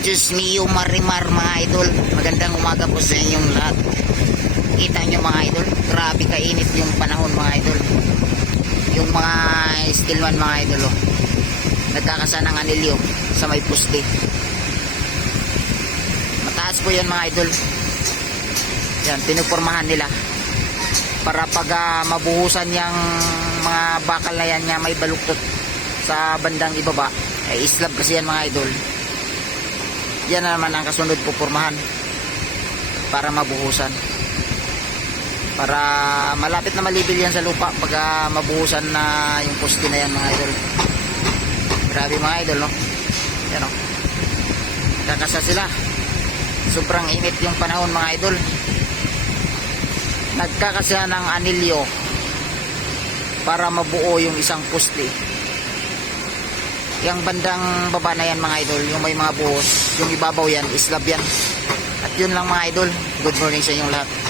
Diyos mio marimar mga idol. Magandang umaga po sa inyong lahat. Kita nyo mga idol, grabe kainit yung panahon mga idol. Yung mga steelman mga idol oh, nagkakasa ng anilyo sa may puste. Mataas po yan mga idol. Yan, pinupormahan nila para pag mabuhusan yung mga bakal na yan nga may baluktot sa bandang ibaba, ay slab kasi yan mga idol. Yan na naman ang kasunod pupormahan para mabuhusan, para malapit na malibil yan sa lupa pag mabuhusan na yung poste na yan mga idol. Grabe mga idol no, yan o, kakasa sila. Sobrang init yung panahon mga idol. Nagkakasa ng anilyo para mabuo yung isang poste. Yung bandang baba na yan mga idol, yung may mga buhos, yung ibabaw yan, islab yan. At yun lang mga idol. Good morning sa inyong lahat.